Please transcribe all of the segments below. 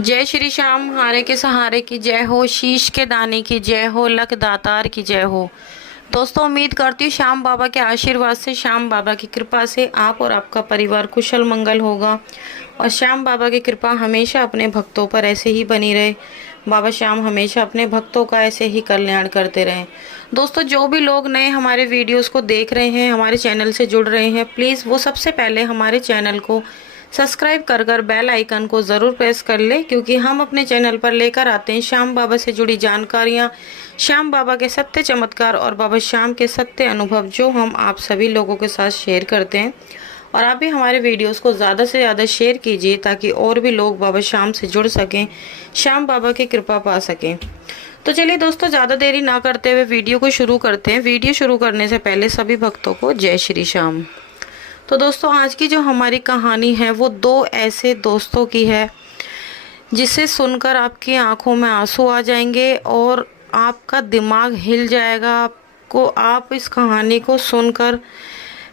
जय श्री श्याम, हारे के सहारे की जय हो, शीश के दाने की जय हो, लक दातार की जय हो। दोस्तों, उम्मीद करती हूँ श्याम बाबा के आशीर्वाद से, श्याम बाबा की कृपा से आप और आपका परिवार कुशल मंगल होगा और श्याम बाबा की कृपा हमेशा अपने भक्तों पर ऐसे ही बनी रहे। बाबा श्याम हमेशा अपने भक्तों का ऐसे ही कल्याण करते रहें। दोस्तों, जो भी लोग नए हमारे वीडियोस को देख रहे हैं, हमारे चैनल से जुड़ रहे हैं, प्लीज़ वो सबसे पहले हमारे चैनल को सब्सक्राइब कर बेल आइकन को ज़रूर प्रेस कर ले, क्योंकि हम अपने चैनल पर लेकर आते हैं श्याम बाबा से जुड़ी जानकारियां, श्याम बाबा के सत्य चमत्कार और बाबा श्याम के सत्य अनुभव, जो हम आप सभी लोगों के साथ शेयर करते हैं। और आप भी हमारे वीडियोस को ज़्यादा से ज़्यादा शेयर कीजिए, ताकि और भी लोग बाबा श्याम से जुड़ सकें, श्याम बाबा की कृपा पा सकें। तो चलिए दोस्तों, ज़्यादा देरी ना करते हुए वीडियो को शुरू करते हैं। वीडियो शुरू करने से पहले सभी भक्तों को जय श्री श्याम। तो दोस्तों, आज की जो हमारी कहानी है वो दो ऐसे दोस्तों की है जिसे सुनकर आपकी आंखों में आंसू आ जाएंगे और आपका दिमाग हिल जाएगा। आप इस कहानी को सुनकर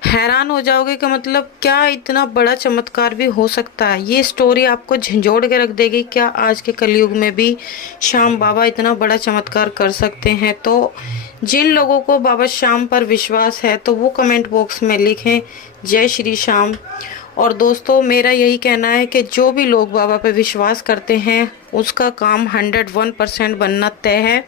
हैरान हो जाओगे कि मतलब क्या इतना बड़ा चमत्कार भी हो सकता है। ये स्टोरी आपको झंझोड़ के रख देगी। क्या आज के कलयुग में भी श्याम बाबा इतना बड़ा चमत्कार कर सकते हैं? तो जिन लोगों को बाबा श्याम पर विश्वास है तो वो कमेंट बॉक्स में लिखें जय श्री श्याम। और दोस्तों, मेरा यही कहना है कि जो भी लोग बाबा पर विश्वास करते हैं उसका काम 101% बनना तय है।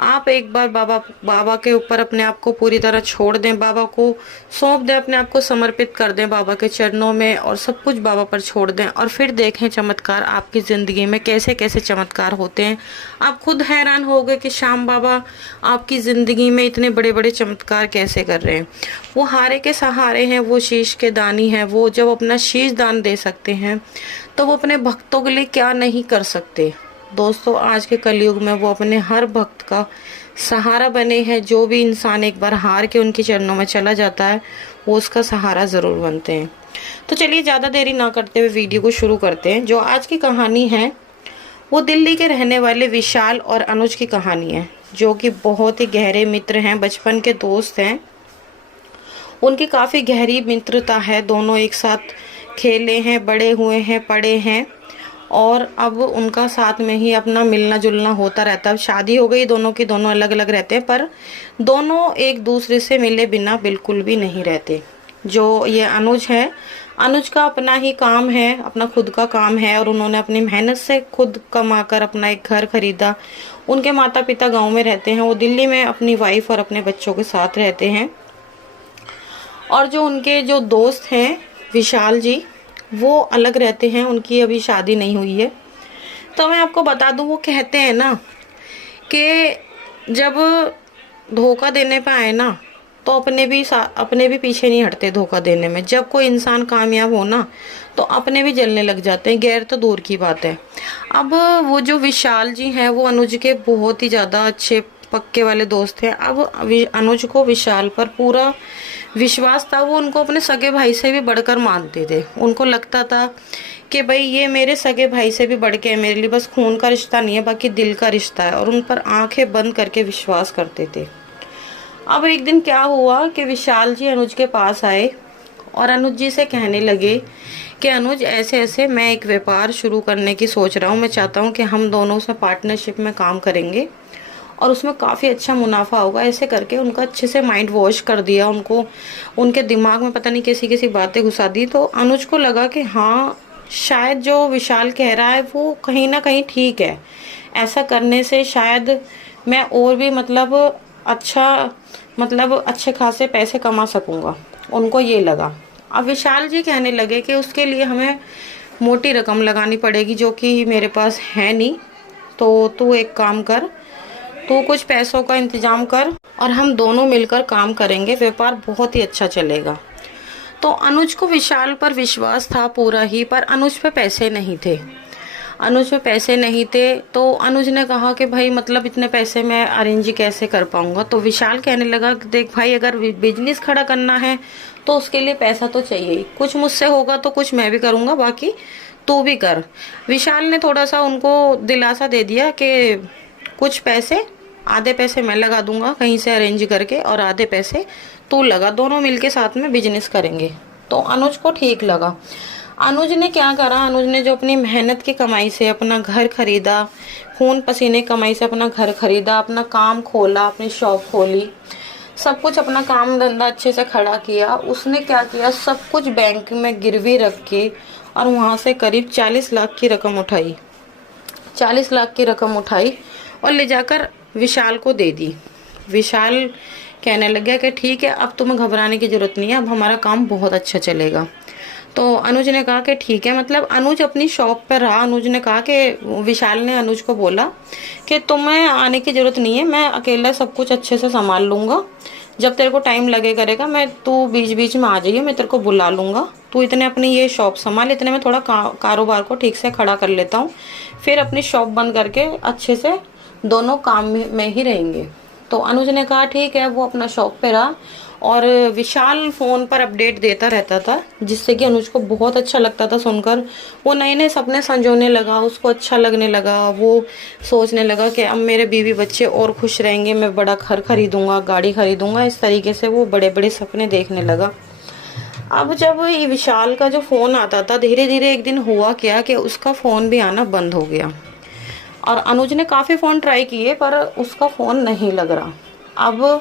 आप एक बार बाबा के ऊपर अपने आप को पूरी तरह छोड़ दें, बाबा को सौंप दें, अपने आप को समर्पित कर दें बाबा के चरणों में और सब कुछ बाबा पर छोड़ दें, और फिर देखें चमत्कार आपकी ज़िंदगी में कैसे कैसे चमत्कार होते हैं। आप खुद हैरान होगे कि श्याम बाबा आपकी ज़िंदगी में इतने बड़े बड़े चमत्कार कैसे कर रहे हैं। वो हारे के सहारे हैं, वो शीश के दानी हैं। वो जब अपना शीश दान दे सकते हैं तो वो अपने भक्तों के लिए क्या नहीं कर सकते। दोस्तों, आज के कलयुग में वो अपने हर भक्त का सहारा बने हैं। जो भी इंसान एक बार हार के उनके चरणों में चला जाता है वो उसका सहारा ज़रूर बनते हैं। तो चलिए, ज़्यादा देरी ना करते हुए वीडियो को शुरू करते हैं। जो आज की कहानी है वो दिल्ली के रहने वाले विशाल और अनुज की कहानी है, जो कि बहुत ही गहरे मित्र हैं, बचपन के दोस्त हैं। उनकी काफ़ी गहरी मित्रता है। दोनों एक साथ खेले हैं, बड़े हुए हैं, पढ़े हैं और अब उनका साथ में ही अपना मिलना जुलना होता रहता है। अब शादी हो गई दोनों की, दोनों अलग अलग रहते हैं, पर दोनों एक दूसरे से मिले बिना बिल्कुल भी नहीं रहते। जो ये अनुज है, अनुज का अपना ही काम है, अपना खुद का काम है और उन्होंने अपनी मेहनत से खुद कमाकर अपना एक घर खरीदा। उनके माता पिता गाँव में रहते हैं, वो दिल्ली में अपनी वाइफ और अपने बच्चों के साथ रहते हैं। और जो उनके जो दोस्त हैं विशाल जी, वो अलग रहते हैं, उनकी अभी शादी नहीं हुई है। तो मैं आपको बता दूं, वो कहते हैं ना कि जब धोखा देने पे आए ना तो अपने भी पीछे नहीं हटते धोखा देने में। जब कोई इंसान कामयाब हो ना तो अपने भी जलने लग जाते हैं, गैर तो दूर की बात है। अब वो जो विशाल जी हैं वो अनुज के बहुत ही ज़्यादा अच्छे पक्के वाले दोस्त हैं। अब अनुज को विशाल पर पूरा विश्वास था। वो उनको अपने सगे भाई से भी बढ़कर मानते थे। उनको लगता था कि भाई ये मेरे सगे भाई से भी बढ़ के है, मेरे लिए बस खून का रिश्ता नहीं है, बाकी दिल का रिश्ता है, और उन पर आंखें बंद करके विश्वास करते थे। अब एक दिन क्या हुआ कि विशाल जी अनुज के पास आए और अनुज जी से कहने लगे कि अनुज, ऐसे ऐसे मैं एक व्यापार शुरू करने की सोच रहा हूँ। मैं चाहता हूँ कि हम दोनों उसमें पार्टनरशिप में काम करेंगे और उसमें काफ़ी अच्छा मुनाफा होगा। ऐसे करके उनका अच्छे से माइंड वॉश कर दिया। उनको उनके दिमाग में पता नहीं कैसी कैसी बातें घुसा दी। तो अनुज को लगा कि हाँ, शायद जो विशाल कह रहा है वो कहीं ना कहीं ठीक है। ऐसा करने से शायद मैं और भी अच्छे खासे पैसे कमा सकूंगा। उनको ये लगा। अब विशाल जी कहने लगे कि उसके लिए हमें मोटी रकम लगानी पड़ेगी, जो कि मेरे पास है नहीं। तो तू एक काम कर, तू कुछ पैसों का इंतजाम कर और हम दोनों मिलकर काम करेंगे, व्यापार बहुत ही अच्छा चलेगा। तो अनुज को विशाल पर विश्वास था पूरा ही, पर अनुज पे पैसे नहीं थे। तो अनुज ने कहा कि भाई मतलब इतने पैसे मैं अरेंज कैसे कर पाऊंगा। तो विशाल कहने लगा, देख भाई, अगर बिजनेस खड़ा करना है तो उसके लिए पैसा तो चाहिए ही। कुछ मुझसे होगा तो कुछ मैं भी करूंगा, बाकी तू भी कर। विशाल ने थोड़ा सा उनको दिलासा दे दिया कि कुछ पैसे, आधे पैसे मैं लगा दूंगा कहीं से अरेंज करके और आधे पैसे तू लगा, दोनों मिलके साथ में बिजनेस करेंगे। तो अनुज को ठीक लगा। अनुज ने क्या करा, अनुज ने जो अपनी मेहनत की कमाई से अपना घर खरीदा, खून पसीने कमाई से अपना घर खरीदा, अपना काम खोला, अपनी शॉप खोली, सब कुछ अपना काम धंधा अच्छे से खड़ा किया। उसने क्या किया, सब कुछ बैंक में गिरवी रख के और वहाँ से करीब 40 लाख की रकम उठाई, 40 लाख की रकम उठाई और ले जाकर विशाल को दे दी। विशाल कहने लग गया कि ठीक है, अब तुम्हें घबराने की जरूरत नहीं है, अब हमारा काम बहुत अच्छा चलेगा। तो अनुज ने कहा कि ठीक है, मतलब अनुज अपनी शॉप पर रहा। अनुज ने कहा कि विशाल ने अनुज को बोला कि तुम्हें आने की जरूरत नहीं है, मैं अकेला सब कुछ अच्छे से संभाल लूंगा, जब तेरे को टाइम लगे करेगा मैं, तू बीच बीच में आ जाइए, मैं तेरे को बुला लूंगा, तू इतने अपनी ये शॉप संभाल, इतने में थोड़ा कारोबार को ठीक से खड़ा कर लेता हूँ, फिर अपनी शॉप बंद करके अच्छे से दोनों काम में ही रहेंगे। तो अनुज ने कहा ठीक है, वो अपना शॉप पे रहा और विशाल फोन पर अपडेट देता रहता था, जिससे कि अनुज को बहुत अच्छा लगता था सुनकर। वो नए नए सपने संजोने लगा, उसको अच्छा लगने लगा, वो सोचने लगा कि अब मेरे बीवी बच्चे और खुश रहेंगे, मैं बड़ा घर खरीदूंगा, गाड़ी खरीदूंगा, इस तरीके से वो बड़े बड़े सपने देखने लगा। अब जब ये विशाल का जो फोन आता था, धीरे धीरे एक दिन हुआ क्या कि उसका फोन भी आना बंद हो गया और अनुज ने काफी फोन ट्राई किए पर उसका फोन नहीं लग रहा। अब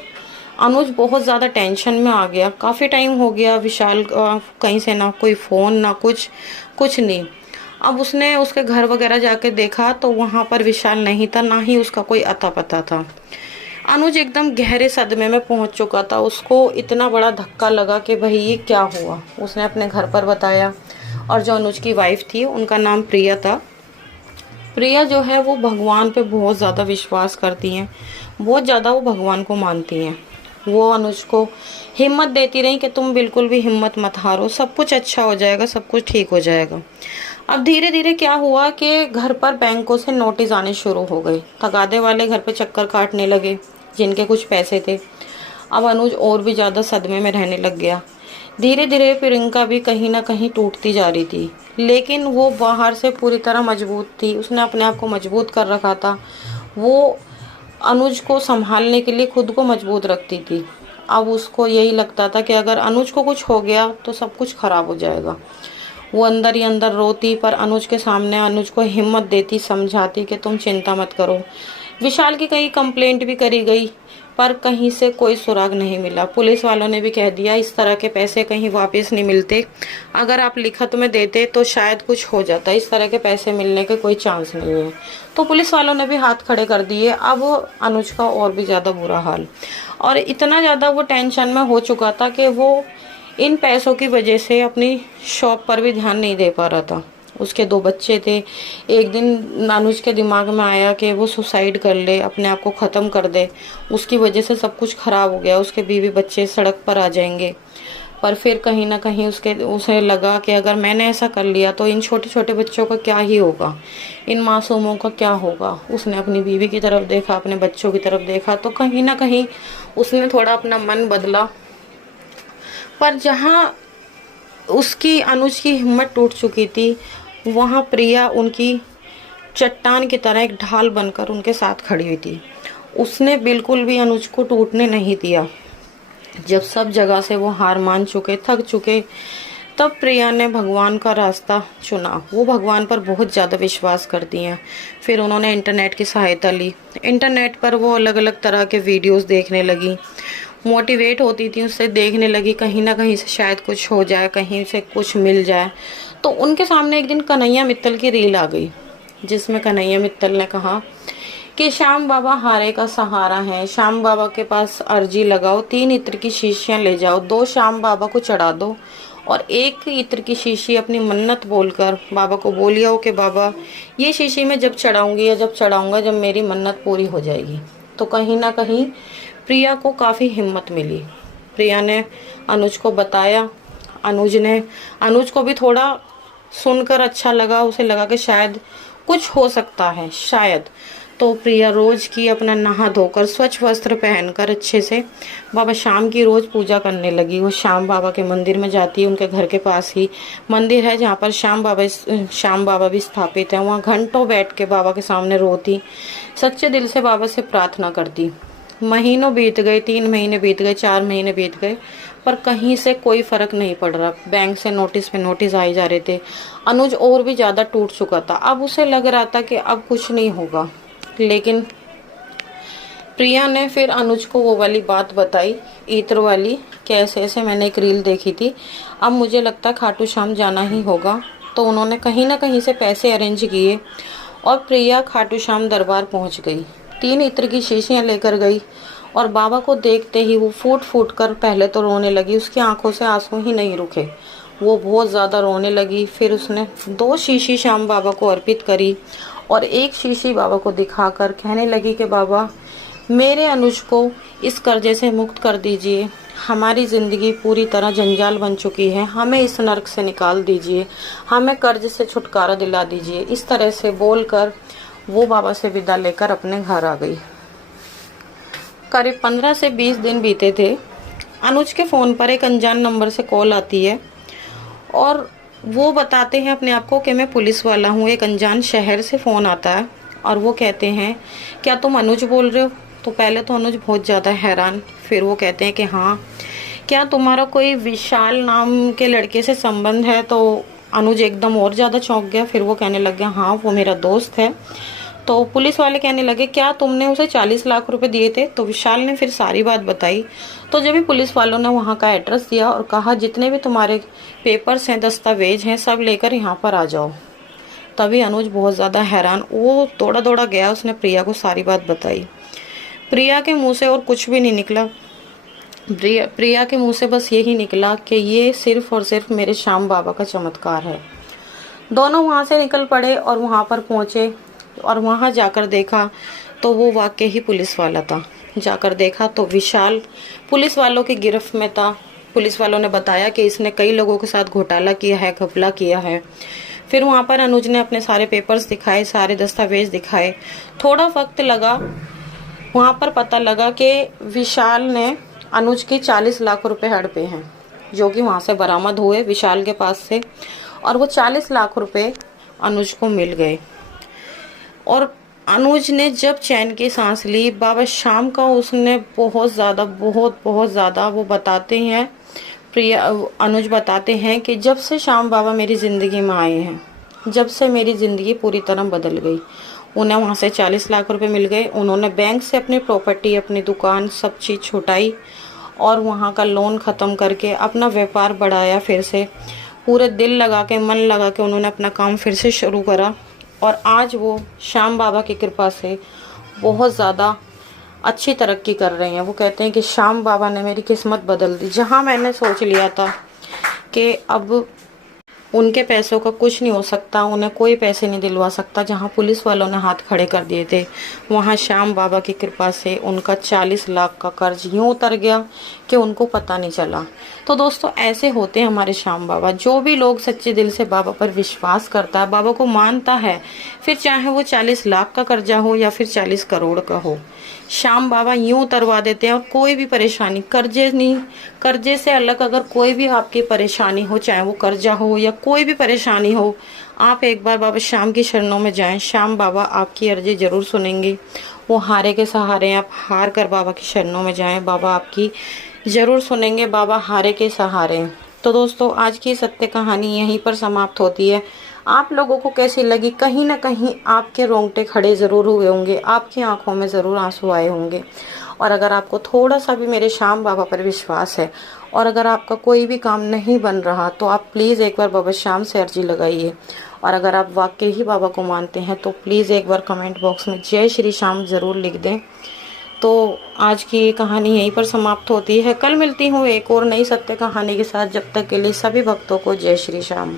अनुज बहुत ज़्यादा टेंशन में आ गया, काफ़ी टाइम हो गया विशाल कहीं से ना कोई फ़ोन ना कुछ नहीं। अब उसने उसके घर वगैरह जाके देखा तो वहाँ पर विशाल नहीं था, ना ही उसका कोई अता पता था। अनुज एकदम गहरे सदमे में पहुँच चुका था, उसको इतना बड़ा धक्का लगा कि भाई ये क्या हुआ। उसने अपने घर पर बताया और जो अनुज की वाइफ थी उनका नाम प्रिया था। प्रिया जो है वो भगवान पे बहुत ज़्यादा विश्वास करती हैं, बहुत ज़्यादा वो भगवान को मानती हैं। वो अनुज को हिम्मत देती रही कि तुम बिल्कुल भी हिम्मत मत हारो, सब कुछ अच्छा हो जाएगा, सब कुछ ठीक हो जाएगा। अब धीरे धीरे क्या हुआ कि घर पर बैंकों से नोटिस आने शुरू हो गए, तगादे वाले घर पे चक्कर काटने लगे जिनके कुछ पैसे थे। अब अनुज और भी ज़्यादा सदमे में रहने लग गया। धीरे धीरे प्रियंका भी कहीं ना कहीं टूटती जा रही थी, लेकिन वो बाहर से पूरी तरह मजबूत थी, उसने अपने आप को मजबूत कर रखा था। वो अनुज को संभालने के लिए खुद को मजबूत रखती थी। अब उसको यही लगता था कि अगर अनुज को कुछ हो गया तो सब कुछ खराब हो जाएगा। वो अंदर ही अंदर रोती, पर अनुज के सामने अनुज को हिम्मत देती, समझाती कि तुम चिंता मत करो। विशाल की कहीं कंप्लेंट भी करी गई पर कहीं से कोई सुराग नहीं मिला। पुलिस वालों ने भी कह दिया इस तरह के पैसे कहीं वापस नहीं मिलते, अगर आप लिखत में देते तो शायद कुछ हो जाता, इस तरह के पैसे मिलने के कोई चांस नहीं है। तो पुलिस वालों ने भी हाथ खड़े कर दिए। अब अनुज का और भी ज़्यादा बुरा हाल, और इतना ज़्यादा वो टेंशन में हो चुका था कि वो इन पैसों की वजह से अपनी शॉप पर भी ध्यान नहीं दे पा रहा था। उसके 2 बच्चे थे। एक दिन अनुज के दिमाग में आया कि वो सुसाइड कर ले, अपने आप को ख़त्म कर दे, उसकी वजह से सब कुछ ख़राब हो गया, उसके बीवी बच्चे सड़क पर आ जाएंगे। पर फिर कहीं ना कहीं उसे लगा कि अगर मैंने ऐसा कर लिया तो इन छोटे छोटे बच्चों का क्या ही होगा, इन मासूमों का क्या होगा। उसने अपनी बीवी की तरफ देखा, अपने बच्चों की तरफ देखा, तो कहीं ना कहीं उसने थोड़ा अपना मन बदला। पर जहाँ उसकी अनुज की हिम्मत टूट चुकी थी, वहाँ प्रिया उनकी चट्टान की तरह एक ढाल बनकर उनके साथ खड़ी हुई थी। उसने बिल्कुल भी अनुज को टूटने नहीं दिया। जब सब जगह से वो हार मान चुके, थक चुके, तब प्रिया ने भगवान का रास्ता चुना। वो भगवान पर बहुत ज़्यादा विश्वास करती हैं। फिर उन्होंने इंटरनेट की सहायता ली। इंटरनेट पर वो अलग अलग तरह के वीडियोस देखने लगी, मोटिवेट होती थी, उससे देखने लगी कहीं ना कहीं से शायद कुछ हो जाए, कहीं से कुछ मिल जाए। तो उनके सामने एक दिन कन्हैया मित्तल की रील आ गई, जिसमें कन्हैया मित्तल ने कहा कि श्याम बाबा हारे का सहारा है, श्याम बाबा के पास अर्जी लगाओ, 3 इत्र की शीशियाँ ले जाओ, 2 श्याम बाबा को चढ़ा दो और 1 इत्र की शीशी अपनी मन्नत बोलकर बाबा को बोलिए कि बाबा ये शीशी मैं जब चढ़ाऊंगी या जब चढ़ाऊंगा जब मेरी मन्नत पूरी हो जाएगी। तो कहीं ना कहीं प्रिया को काफ़ी हिम्मत मिली। प्रिया ने अनुज को बताया, अनुज को भी थोड़ा सुनकर अच्छा लगा, उसे लगा कि शायद कुछ हो सकता है, शायद। तो प्रिया रोज की अपना नहा धोकर स्वच्छ वस्त्र पहनकर अच्छे से बाबा श्याम की रोज पूजा करने लगी। वो श्याम बाबा के मंदिर में जाती, उनके घर के पास ही मंदिर है जहाँ पर श्याम बाबा भी स्थापित है। वहाँ घंटों बैठ के बाबा के सामने रोती, सच्चे दिल से बाबा से प्रार्थना करती। महीनों बीत गए, 3 महीने बीत गए, 4 महीने बीत गए, पर कहीं से कोई फर्क नहीं पड़ रहा। बैंक से नोटिस पे नोटिस आए जा रहे थे। अनुज और भी ज्यादा टूट चुका था। अब उसे लग रहा था कि अब कुछ नहीं होगा, लेकिन प्रिया ने फिर अनुज को वो वाली बात बताई, इत्र वाली, कि ऐसे ऐसे मैंने एक रील देखी थी, अब मुझे लगता है खाटू श्याम जाना ही होगा। तो उन्होंने कहीं ना कहीं से पैसे अरेंज किए और प्रिया खाटू श्याम दरबार पहुंच गई। 3 इत्र की शीशियां लेकर गई और बाबा को देखते ही वो फूट फूट कर पहले तो रोने लगी। उसकी आंखों से आंसू ही नहीं रुके, वो बहुत ज्यादा रोने लगी। फिर उसने 2 शीशी श्याम बाबा को अर्पित करी और 1 शीशी बाबा को दिखाकर कहने लगी कि बाबा, मेरे अनुज को इस कर्जे से मुक्त कर दीजिए। हमारी जिंदगी पूरी तरह जंजाल बन चुकी है, हमें इस नर्क से निकाल दीजिए, हमें कर्ज से छुटकारा दिला दीजिए। इस तरह से बोलकर वो बाबा से विदा लेकर अपने घर आ गई। करीब 15 से 20 दिन बीते थे। अनुज के फोन पर एक अनजान नंबर से कॉल आती है और वो बताते हैं अपने आप को कि मैं पुलिस वाला हूँ। एक अनजान शहर से फोन आता है और वो कहते हैं, क्या तुम अनुज बोल रहे हो? तो पहले तो अनुज बहुत ज़्यादा हैरान, फिर वो कहते हैं कि हाँ। क्या तुम्हारा कोई विशाल नाम के लड़के से संबंध है? तो अनुज एकदम और ज़्यादा चौंक गया। फिर वो कहने लग गया, हाँ वो मेरा दोस्त है। तो पुलिस वाले कहने लगे, क्या तुमने उसे 40 लाख रुपए दिए थे? तो विशाल ने फिर सारी बात बताई। तो जब भी पुलिस वालों ने वहाँ का एड्रेस दिया और कहा, जितने भी तुम्हारे पेपर्स हैं, दस्तावेज हैं, सब लेकर यहाँ पर आ जाओ। तभी अनुज बहुत ज़्यादा हैरान, वो दौड़ा दौड़ा गया, उसने प्रिया को सारी बात बताई। प्रिया के मुंह से और कुछ भी नहीं निकला। प्रिया के मुंह से बस यही निकला कि ये सिर्फ और सिर्फ मेरे श्याम बाबा का चमत्कार है। दोनों वहाँ से निकल पड़े और वहाँ पर पहुँचे और वहाँ जाकर देखा तो वो वाकई ही पुलिस वाला था। जाकर देखा तो विशाल पुलिस वालों की गिरफ्त में था। पुलिस वालों ने बताया कि इसने कई लोगों के साथ घोटाला किया है, घपला किया है। फिर वहाँ पर अनुज ने अपने सारे पेपर्स दिखाए, सारे दस्तावेज दिखाए। थोड़ा वक्त लगा, वहाँ पर पता लगा कि विशाल ने अनुज के 40 लाख रुपए हड़पे हैं, जो कि वहाँ से बरामद हुए विशाल के पास से, और वो 40 लाख रुपए अनुज को मिल गए। और अनुज ने जब चैन की सांस ली, बाबा श्याम का उसने बहुत ज़्यादा वो बताते हैं, अनुज बताते हैं कि जब से श्याम बाबा मेरी ज़िंदगी में आए हैं, जब से मेरी ज़िंदगी पूरी तरह बदल गई। उन्हें वहाँ से 40 लाख रुपए मिल गए। उन्होंने बैंक से अपनी प्रॉपर्टी, अपनी दुकान, सब चीज़ छुटाई और वहाँ का लोन ख़त्म करके अपना व्यापार बढ़ाया। फिर से पूरे दिल लगा के, मन लगा के उन्होंने अपना काम फिर से शुरू करा और आज वो श्याम बाबा की कृपा से बहुत ज़्यादा अच्छी तरक्की कर रहे हैं। वो कहते हैं कि श्याम बाबा ने मेरी किस्मत बदल दी। जहाँ मैंने सोच लिया था कि अब उनके पैसों का कुछ नहीं हो सकता, उन्हें कोई पैसे नहीं दिलवा सकता, जहाँ पुलिस वालों ने हाथ खड़े कर दिए थे, वहाँ श्याम बाबा की कृपा से उनका 40 लाख का कर्ज यूँ उतर गया कि उनको पता नहीं चला। तो दोस्तों, ऐसे होते हैं हमारे श्याम बाबा। जो भी लोग सच्चे दिल से बाबा पर विश्वास करता है, बाबा को मानता है, फिर चाहे वो 40 लाख का कर्जा हो या फिर 40 करोड़ का हो, श्याम बाबा यूं उतरवा देते हैं। और कोई भी परेशानी, कर्जे से अलग अगर कोई भी आपकी परेशानी हो, चाहे वो कर्जा हो या कोई भी परेशानी हो, आप एक बार बाबा श्याम की शरणों में जाएं। श्याम बाबा आपकी अर्जी जरूर सुनेंगे। वो हारे के सहारे हैं, आप हार कर बाबा की शरणों में जाएं, बाबा आपकी जरूर सुनेंगे। बाबा हारे के सहारे हैं। तो दोस्तों, आज की सत्य कहानी यहीं पर समाप्त होती है। आप लोगों को कैसी लगी? कहीं ना कहीं आपके रोंगटे खड़े ज़रूर हुए होंगे, आपकी आंखों में ज़रूर आंसू आए होंगे। और अगर आपको थोड़ा सा भी मेरे श्याम बाबा पर विश्वास है और अगर आपका कोई भी काम नहीं बन रहा, तो आप प्लीज़ एक बार बाबा श्याम से अर्जी लगाइए। और अगर आप वाकई ही बाबा को मानते हैं तो प्लीज़ एक बार कमेंट बॉक्स में जय श्री श्याम ज़रूर लिख दें। तो आज की ये कहानी यहीं पर समाप्त होती है। कल मिलती हूँ एक और नई सत्य कहानी के साथ। जब तक के लिए सभी भक्तों को जय श्री श्याम।